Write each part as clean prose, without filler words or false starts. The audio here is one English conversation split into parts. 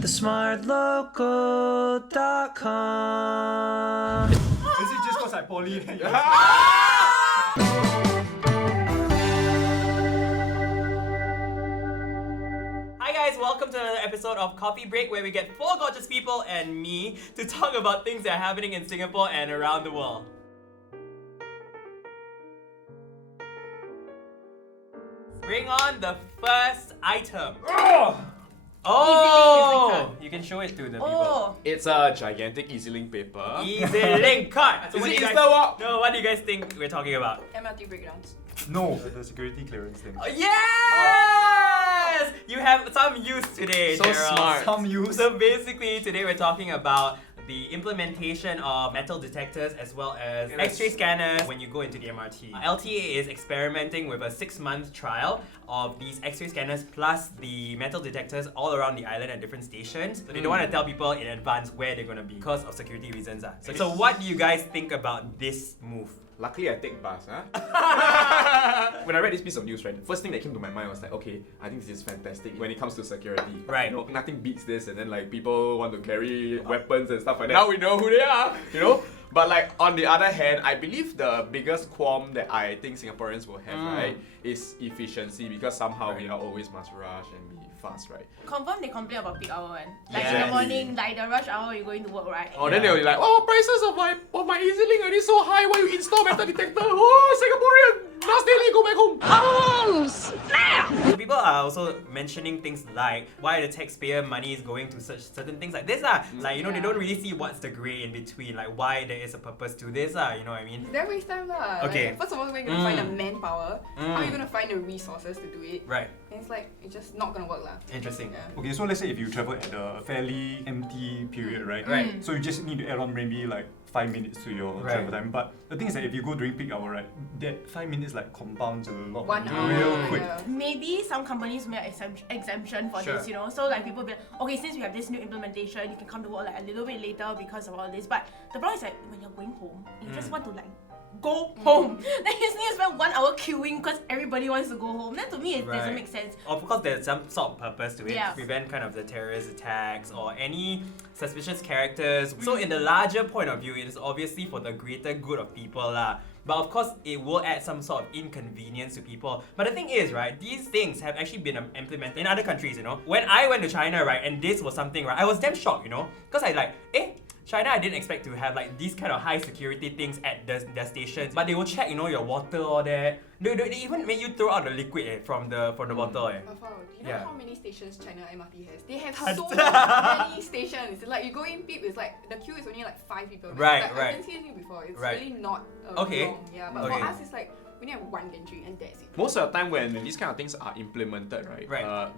TheSmartLocal.com. Is it just cause I poly? Hi guys, welcome to another episode of Coffee Break where we get four gorgeous people and me to talk about things that are happening in Singapore and around the world. Bring on the first item. Oh! You can show it to the people. It's a gigantic EasyLink paper. EasyLink card. So Is what it do you guys, Insta-Walk? No, what do you guys think we're talking about? MLT breakdowns. No, the security clearance thing. Oh, yes! You have some use today, So Gerald. smart. Some use. So basically, today we're talking about the implementation of metal detectors as well as X-ray scanners when you go into the MRT. LTA is experimenting with a 6-month trial of these X-ray scanners plus the metal detectors all around the island at different stations. So they don't want to tell people in advance where they're going to be because of security reasons. So what do you guys think about this move? Luckily, I take bus, huh? When I read this piece of news, right, the first thing that came to my mind was like, okay, I think this is fantastic when it comes to security. Right. You know, nothing beats this, and then like people want to carry weapons and stuff like that. Now we know who they are, you know? But like on the other hand, I believe the biggest qualm that I think Singaporeans will have, right, is efficiency because somehow we are always must rush and be fast, right? Confirm they complain about peak hour one. Like in Yes. the morning, like the rush hour you're going to work, right? Oh, then they'll be like, oh, prices of my EasyLink are so high. Why you install metal detector? Oh, Singaporean, last daily, go back home. So people are also mentioning things like why the taxpayer money is going to such certain things like this. Like, you know, they don't really see what's the grey in between, like why there is a purpose to this, you know what I mean? That waste time lah. Okay. Like, first of all, where are you gonna find the manpower? How are you gonna find the resources to do it? Right. And it's like it's just not gonna work lah. Interesting. Yeah. Okay, so let's say if you travel at a fairly empty period, right? Right. So you just need to add on maybe like 5 minutes to your travel time. But the thing is that if you go during peak hour, right, that 5 minutes like compounds a lot 1 hour. real quick. Yeah. Maybe some companies make exemption for Sure. this, you know. So like people be like, okay, since we have this new implementation, you can come to work like a little bit later because of all this. But the problem is that when you're going home, you just want to like go home. Then you need to spend 1 hour queuing because everybody wants to go home. Then to me it doesn't make sense. Of course, there's some sort of purpose to it Yeah. to prevent kind of the terrorist attacks or any suspicious characters. So in the larger point of view, it is obviously for the greater good of people lah. But of course, it will add some sort of inconvenience to people. But the thing is, right, these things have actually been implemented in other countries, you know. When I went to China, right, and this was something, right, I was damn shocked, you know. Because I like, China, I didn't expect to have like these kind of high security things at their stations. But they will check, you know, your water, all that. They even make you throw out the liquid from the bottle. Do you know Yeah. how many stations China MRT has? They have so many stations. Like you go in peep, it's like the queue is only like 5 people. Right, like, right. I've been seeing it before. It's Right. really not Okay. long. Yeah, but Okay. for us it's like we only have 1 gantry and that's it. Most of the time when these kind of things are implemented, right,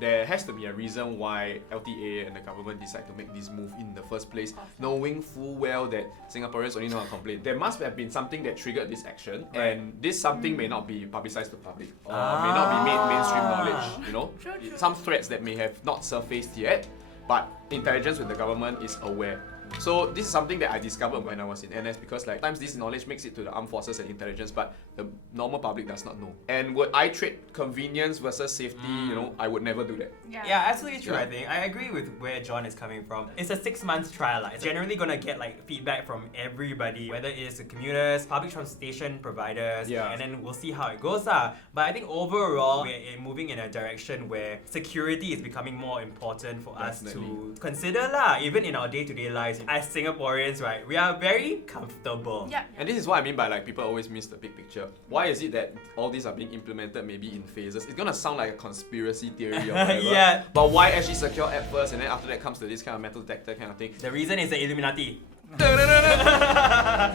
there has to be a reason why LTA and the government decide to make this move in the first place, knowing full well that Singaporeans only know how to complain. There must have been something that triggered this action, and this something may not be publicized to public or may not be made mainstream knowledge, you know? True. Some threats that may have not surfaced yet, but intelligence with the government is aware. So this is something that I discovered when I was in NS because like sometimes this knowledge makes it to the armed forces and intelligence, but the normal public does not know. And would I trade convenience versus safety? You know, I would never do that. Yeah, absolutely true. Yeah. I think I agree with where John is coming from. It's a 6-month trial. It's generally gonna get like feedback from everybody, whether it is the commuters, public transportation providers, and then we'll see how it goes. But I think overall, we're moving in a direction where security is becoming more important for us to consider even in our day-to-day lives. As Singaporeans, right, we are very comfortable. Yeah. And this is what I mean by like people always miss the big picture. Why is it that all these are being implemented maybe in phases? It's gonna sound like a conspiracy theory or whatever. Yeah. But why actually secure at first and then after that comes to this kind of metal detector kind of thing? The reason is the Illuminati.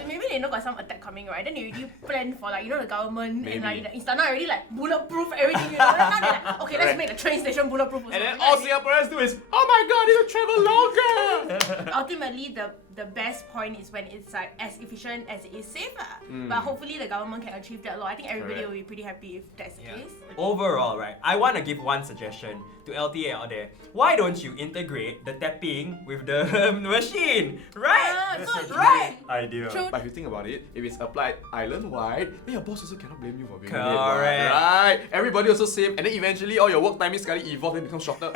Maybe they know got some attack coming, right? Then they already plan for like, you know, the government and like the Istana already like bulletproof everything, you know. Then now they're like, okay, let's make the train station bulletproof. And then all Singaporeans do is, oh my god, this will travel longer! Ultimately, the best point is when it's like as efficient as it is safe. But hopefully the government can achieve that law. I think everybody will be pretty happy if that's the case. Overall, right, I want to give one suggestion to LTA out there. Why don't you integrate the tapping with the machine? Right? Right? Idea. True. But if you think about it, if it's applied island-wide, then your boss also cannot blame you for being late. Correct. Right? Everybody also safe, and then eventually all your work timings sekali evolve and become shorter.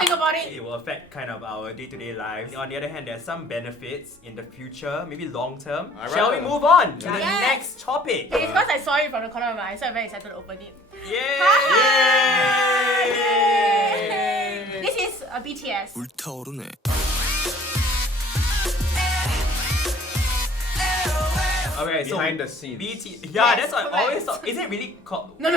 Think about it. It will affect kind of our day-to-day lives. On the other hand, there's some benefits in the future, maybe long term. Alright. Shall we move on to the Yes. next topic? It's because I saw it from the corner of my eye, so I'm very excited to open it. Yay! This is a BTS. 불타오르네. Okay, so Behind the scenes. Yeah, Yes, that's what I correct. always thought. Is it really called No.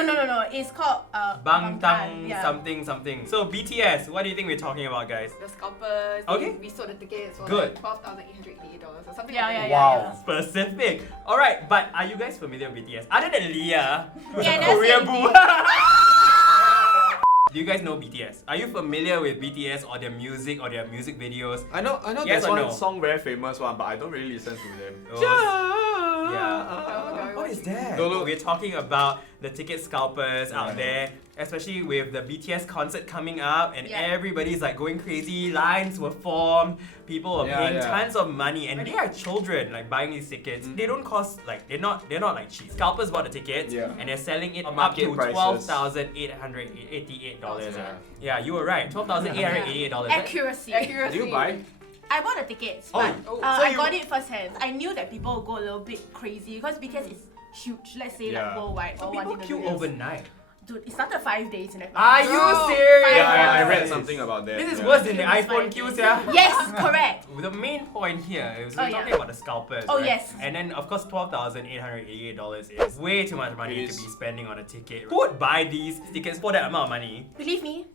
It's called Bangtan yeah. something something? So BTS, what do you think we're talking about, guys? The Scalpers. Okay. We sold the tickets for Good. like $12,888 or something Yeah, like that. yeah, Wow, yeah. specific. All right, but are you guys familiar with BTS? Other than Leah, who's Yeah, a that's Korean it. boo. Do you guys know BTS? Are you familiar with BTS or their music videos? I know Yes there's or one no? song very famous one, but I don't really listen to them. Yeah. What is that? Don't know. We're talking about the ticket scalpers out there, especially with the BTS concert coming up, and Yeah. everybody's like going crazy. Lines were formed. People are Yeah, paying yeah. tons of money, and they are children like buying these tickets. They don't cost like they're not like cheap. Scalpers bought the tickets, Yeah. and they're selling it up Market to prices. $12,888. Yeah, you were right. $12,888. Accuracy. Accuracy. Do you buy? I bought the tickets, Oh, but oh. I So you- got it first hand. I knew that people would go a little bit crazy because BTS is huge. Let's say like Yeah. worldwide. So or people wanting to queue do this. overnight. Dude, it started 5 days in advance. Are you Bro, serious? Yeah, I read Yes. something about that. This is yeah. worse than the It was iPhone fine. queues, yeah. Yes, correct. The main point here is Oh, we're yeah. talking about the scalpers. Oh, right? yes. And then of course $12,888 is way too much money It to is. be spending on a ticket. Who would buy these tickets for that amount of money? Believe me.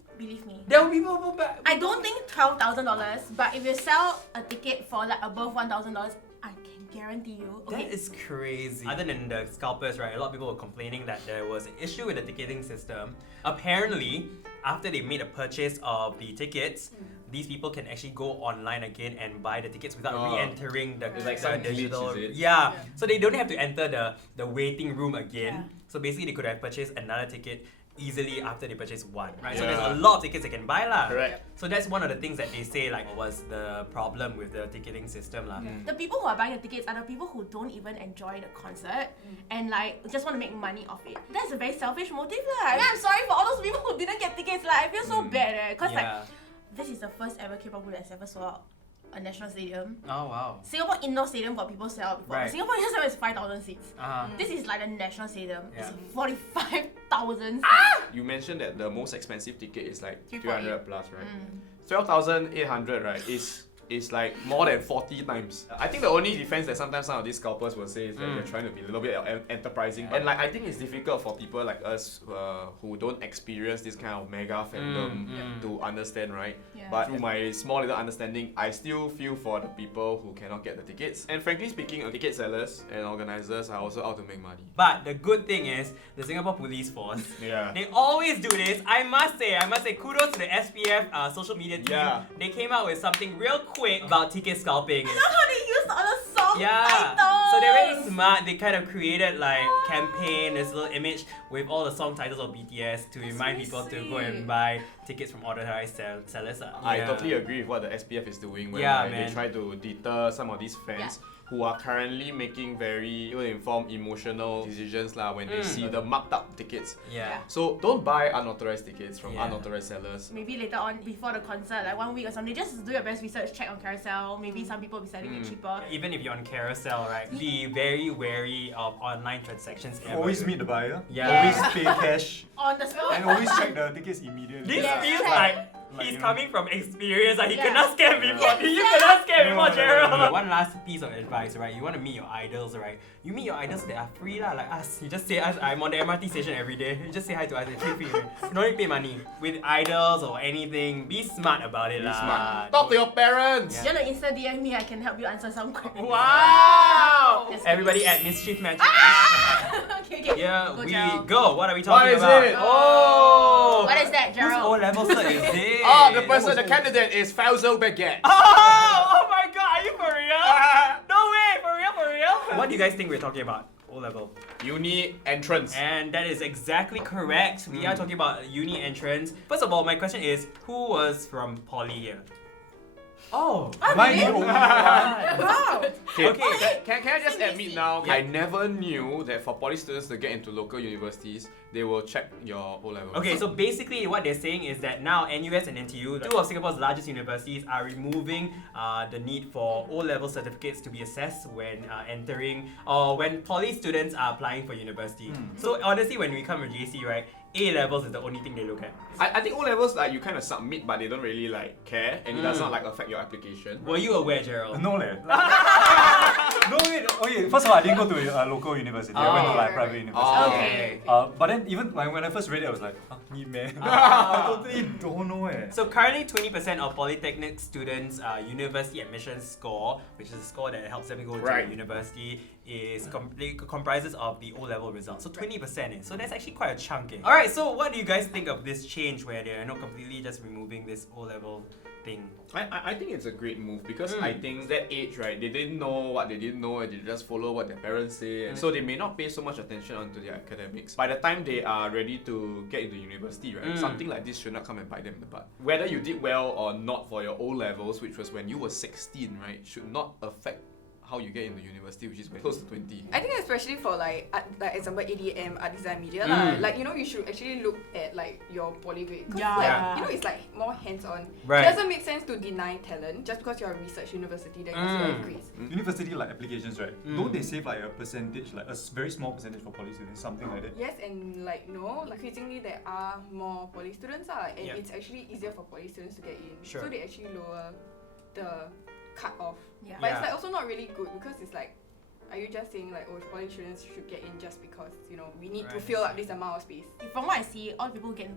There will be people who buy. I don't think $12,000, but if you sell a ticket for like above $1,000, I can guarantee you. Okay. That is crazy. Other than the scalpers, right, a lot of people were complaining that there was an issue with the ticketing system. Apparently, after they made a purchase of the tickets, these people can actually go online again and buy the tickets without Oh. re-entering the, It's like the some glitch, digital. is it? Yeah. So they don't have to enter the waiting room again. Yeah. So basically, they could have purchased another ticket easily after they purchase one, right? So Yeah. there's a lot of tickets they can buy lah. Correct. So that's one of the things that they say like was the problem with the ticketing system lah. The people who are buying the tickets are the people who don't even enjoy the concert and like just want to make money off it. That's a very selfish motive lah. I mean, I'm sorry for all those people who didn't get tickets lah. I feel so bad cause like Yeah. this is the first ever K-pop group that's ever sold out a national stadium. Oh wow. Singapore indoor stadium got people sell out before. Right. Singapore indoor stadium is 5,000 seats. Uh-huh. This is like the national stadium. Yeah. It's 45,000 seats. You mentioned that the most expensive ticket is like 3.8. 300 plus, right? 12,800, right? Is like more than 40 times. I think the only defense that sometimes some of these scalpers will say is that they're trying to be a little bit enterprising. And like I think it's difficult for people like us who don't experience this kind of mega fandom to understand, right? Yeah. But through my small little understanding, I still feel for the people who cannot get the tickets. And frankly speaking, ticket sellers and organizers are also out to make money. But the good thing is the Singapore Police Force. Yeah. They always do this. I must say, kudos to the SPF social media team. Yeah. They came out with something real quick about ticket scalping. I love how they used all the song Yeah. titles. So they're very smart. They kind of created like campaign, this little image with all the song titles of BTS to remind really people to go sweet. and buy tickets from authorized sellers. I totally agree with what the SPF is doing when Yeah, like, man. they try to deter some of these fans who are currently making very ill-informed emotional decisions when they see the marked up tickets. Yeah. So don't buy unauthorized tickets from Yeah. unauthorized sellers. Maybe later on, before the concert, like 1 week or something, just do your best research, check on Carousel. Maybe some people will be selling it cheaper. Even if you're on carousel, right, be very wary of online transactions. ever. Always meet the buyer. Yeah. Always pay cash. On the spot. And always check the tickets immediately. This Yeah. feels Yeah. like Like, he's you know. coming from experience. Like he Yeah. cannot scam before. Yeah. You cannot scam before, No, no, Gerald. no, no. One last piece of advice, right? You want to meet your idols, right? You meet your idols that are free lah, like us. You just say us. I'm on the MRT station every day. You just say hi to us. It's free. You don't need to pay money. With idols or anything, be smart about it Be lah. smart. Talk to your parents. You wanna Insta DM me? I can help you answer some questions. Wow! Yes, Everybody at Mischief Magic. okay. Here Go, we Gerald. go. What are we What talking is about? it? Oh! What is that, Whose Gerald? O-level cert is this? Oh, the candidate is Fauzo Baguette. Oh my god, are you for real? No way, for real? What do you guys think we're talking about? O-level. Uni entrance. And that is exactly correct. We are talking about uni entrance. First of all, my question is, who was from poly here? Oh, Am I the only one? Wow. Okay, can I just Same admit DC. now? Yeah. I never knew that for poly students to get into local universities, they will check your O level. Okay, so basically what they're saying is that now NUS and NTU, two of Singapore's largest universities, are removing the need for O-level certificates to be assessed when entering or when poly students are applying for university. So honestly, when we come to JC, right, A-levels is the only thing they look at. I think O levels like you kind of submit, but they don't really like care, and it does not like affect your application. Were you aware, Gerald? No leh. No wait. Okay, first of all, I didn't go to a local university. I went to like private university. Oh, Okay. But then even when I first read it, I was like, need man. I totally don't know eh. So currently 20% of polytechnic students' university admission score, which is a score that helps them go to Right. university, is comprises of the O-level results. So 20%. So that's actually quite a chunk. Alright, so what do you guys think of this change where they're not completely just removing this O-level thing? I think it's a great move because I think that age, right, they didn't know what they didn't know and they just follow what their parents say. And so they may not pay so much attention onto their academics. By the time they are ready to get into university, right, something like this should not come and bite them in the butt. Whether you did well or not for your O levels, which was when you were 16, right, should not affect how you get into university, which is when close to 20. I think especially for like example ADM, art design media lah. Like you should actually look at like your poly grade. 'Cause, Yeah. like, it's like more hands-on. Right. It doesn't make sense to deny talent just because you're a research university that you still have grades. University like applications, right? Don't they save like a percentage, like a very small percentage for poly students, something like that? Yes and like no, like increasingly there are more poly students and Yeah. it's actually easier for poly students to get in. Sure. So they actually lower the cut off. Yeah. But Yeah. it's like also not really good because it's like, are you just saying like, oh, poly students should get in just because we need to Right. fill up this amount of space? From what I see, all people who get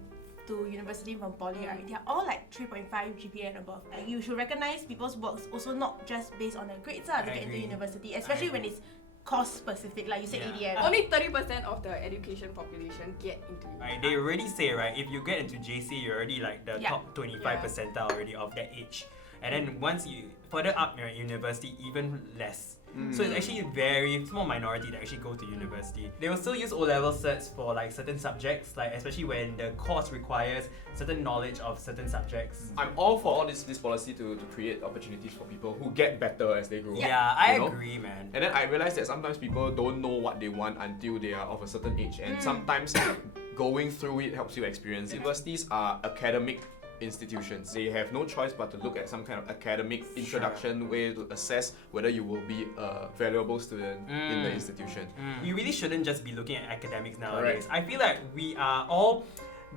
to university from poly, right, they're all like 3.5 GPA and above. Like you should recognize people's works also not just based on their grades to get into agree. university, especially when it's course specific, like you said Yeah. ADM. Only 30% of the education population get into it. Right, they already say, right, if you get into JC, you're already like the Yeah. top 25 percentile already of that age. And then once you further up your university, even less. So it's actually a very small minority that actually go to university. They will still use O-level certs for like certain subjects, like especially when the course requires certain knowledge of certain subjects. I'm all for all this policy to create opportunities for people who get better as they grow. Yeah, I You know? agree, man. And then I realized that sometimes people don't know what they want until they are of a certain age, and sometimes going through it helps you experience. Universities are academic institutions. They have no choice but to look at some kind of academic introduction way to assess whether you will be a valuable student in the institution. We really shouldn't just be looking at academics nowadays. Correct. I feel like we are all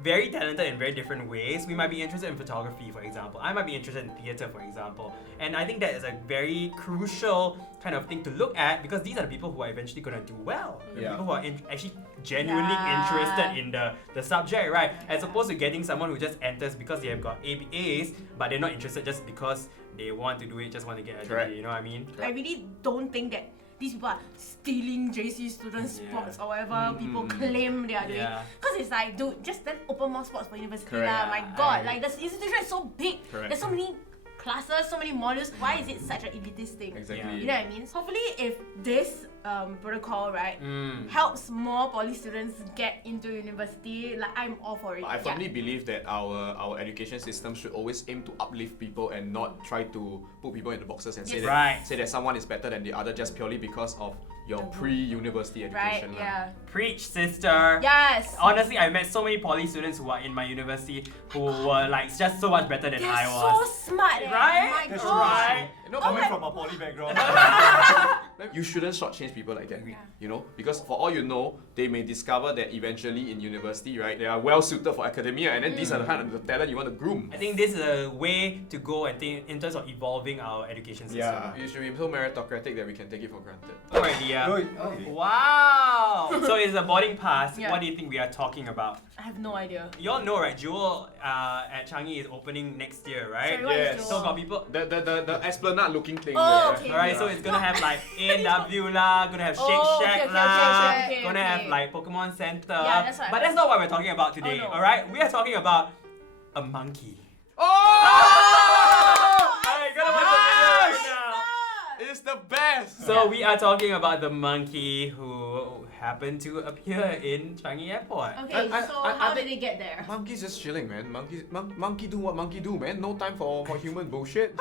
very talented in very different ways. We might be interested in photography, for example. I might be interested in theatre, for example. And I think that is a very crucial kind of thing to look at because these are the people who are eventually going to do well. The Yeah. people who are actually genuinely Yeah. interested in the subject, right? As opposed to getting someone who just enters because they have got A's, but they're not interested just because they want to do it, just want to get a degree, Correct. you know what I mean? I really don't think that these people are stealing JC students' Yeah. sports or whatever people claim they are doing. Yeah. Because it's like, dude, just then open more spots for university Correct. lah. My Yeah, god, I- like the institution is so big. Correct. There's so many classes, so many modules. Why is it such an elitist thing? Exactly. You know what I mean? Hopefully, if this protocol, right, Mm. helps more poly students get into university, like I'm all for it. I firmly believe that our education system should always aim to uplift people and not try to put people in the boxes and say Yes. that Right. say that someone is better than the other just purely because of your The- pre-university Right, education. lah. yeah. Preach, sister. Yes. Honestly, I met so many poly students who are in my university who were like just so much better than They're I so was. smart, eh? Right? My That's god. right. No, Coming but from a poly background. you shouldn't shortchange people like that. Yeah. You know, because for all you know, they may discover that eventually in university, right, they are well suited for academia, and then these are the kind of the talent you want to groom. I think this is a way to go and think in terms of evolving our education system. You should be so meritocratic that we can take it for granted. Alright, Leah. Okay. Wow! So it's a boarding pass. Yeah. What do you think we are talking about? I have no idea. You all know, right? Jewel at Changi is opening next year, right? Sorry, what is Yes. So got people. The Esplanade looking thing. Oh, there. okay. Alright, so it's gonna have like A&W lah, gonna have Shake Oh, Shack okay, lah, okay, gonna okay. have like Pokemon Center. Yeah, that's what I but that's heard. not what we're talking about today, Oh, no. alright? We are talking about a monkey. Oh! I gotta watch the video right now. It's the best. So we are talking about the monkey who happened to appear in Changi Airport. Okay, so how did they get there? Monkeys just chilling, man. Monkey do what monkey do, man. No time for human bullshit.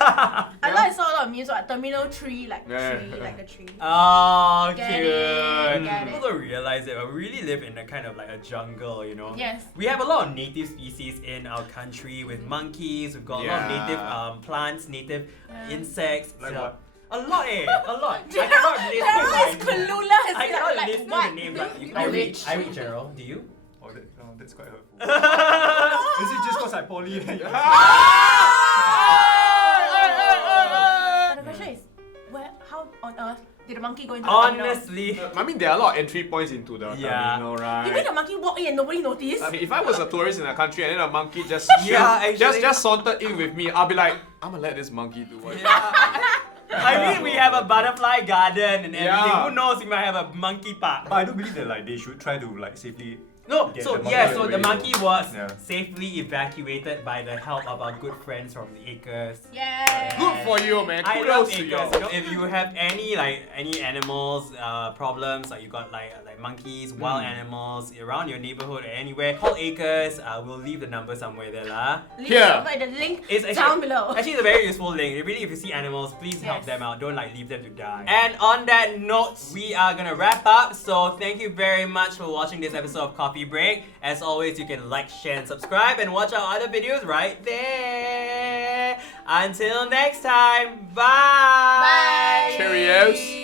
I saw a lot of memes about terminal tree, like a tree. Oh, Get cute. it, get People it. don't realize it, but we really live in a kind of like a jungle, you know? Yes. We have a lot of native species in our country with monkeys, we've got a lot of native plants, native insects. Like so- what? A lot, a lot. I Gerald cannot list is through my- clueless. I cannot like, list what? through the name, but you I can read. I read Gerald. Do you? Oh, that's quite hurtful. Is it just because I poly? But the question is, how on earth did the monkey go into the terminal? Honestly. I mean, there are a lot of entry points into the Yeah. terminal, right? You mean the monkey walked in and nobody noticed? I mean, if I was a tourist in a country and then a monkey just Yeah, actually. just sauntered in with me, I'll be like, I'm gonna let this monkey do it. I mean, we have a butterfly garden and everything. Yeah. Who knows? We might have a monkey park. But I do believe that like they should try to like safely. No, Get so the yeah, monkey so the away. monkey was Yeah. safely evacuated by the help of our good friends from the Acres. Yeah. Good for you, man. I love Kudos to Acres. you. You know, if you have any animals problems, like you got like monkeys, wild animals around your neighborhood or anywhere, call Acres. We'll leave the number somewhere there, lah. Here. Like the link It's actually, down below. Actually, it's a very useful link. Really, if you see animals, please help Yes. them out. Don't like leave them to die. And on that note, we are gonna wrap up. So thank you very much for watching this episode of Coffee Break. As always, you can like, share, and subscribe, and watch our other videos right there. Until next time, bye. Bye. Cheerios.